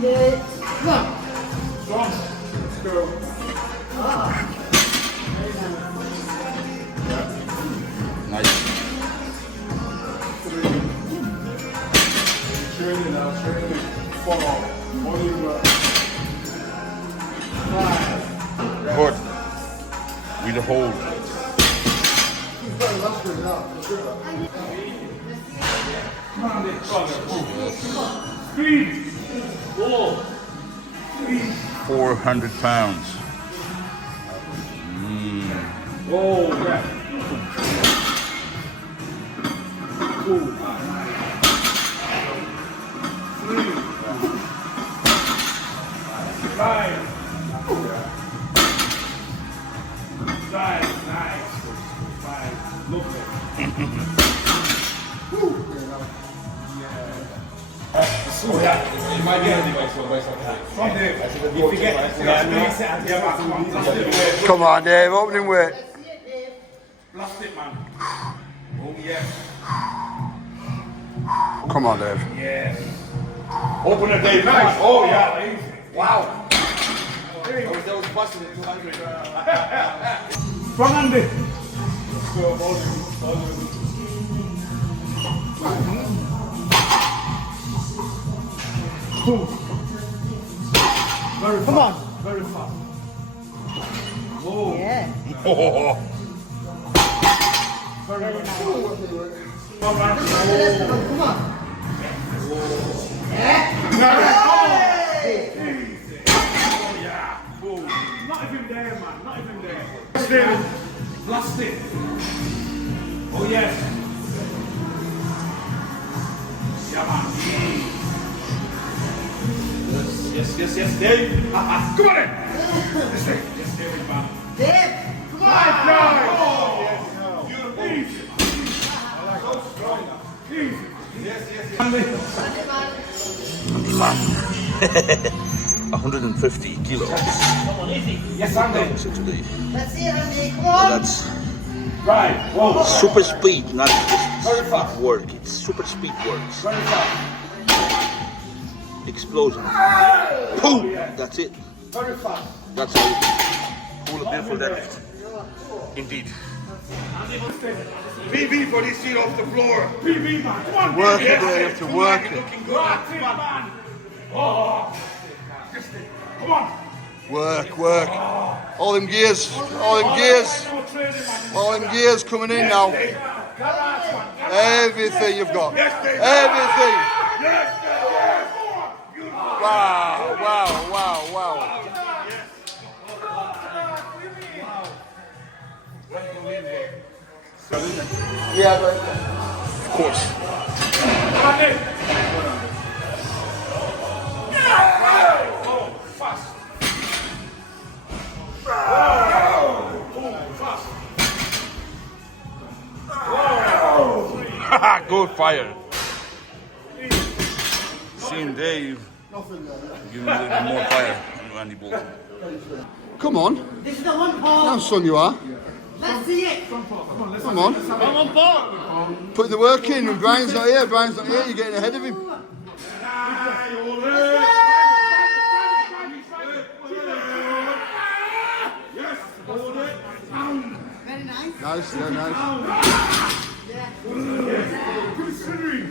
Strong. Let's go. Nice. Training now, training. 4. Body work. 5. Good. With the hold. Speed. 4. 400 pounds. Oh, yeah. 2. 3. 5. Nice. 5. Look at it. Oh yeah, it might get Come on, Dave, opening weight. Blast it, man. Oh yes. Come on, Dave. Yes. Open it, Dave. Nice. Oh yeah. Easy. Wow. That was busting it 200. Strong Andy. Let's go, very fast. Come on. Very fast. Whoa. Yeah. Oh. Very nice. Come on. Hey. Oh yeah. Boom. Not even there, man. Not even there. Blast it. Oh yes. Yeah, man. Yes, Dave. Come on in. Yes, Dave, man. Dave, come on. Oh, beautiful. Easy. So strong. Easy. Yes. Man. 150 kilos. Come on, easy. Yes, Andy. Let's see it, Andy. Come on. That's Right. Whoa. super speed, not Very just fast. work. It's super speed works. Very fast. Explosion. Boom! That's it. Very fast. That's how you pull a beautiful deadlift. Indeed. PB for this seat off the floor. PB, man. Come on. Work it, Dave, you have to work it. Looking good. That's it, man. Oh. Come on. Work. All them gears. All them gears coming in now. Everything you've got. Everything. Yes. Wow. Yeah, but Of course. Good fire. Seeing Dave give me a little bit more fire than Randy Bolton. come on. This is the one, Paul. How son you are. Let's see it. Come on. Put the work in. And Brian's not here. You're getting ahead of him. Very nice. Nice. Yeah.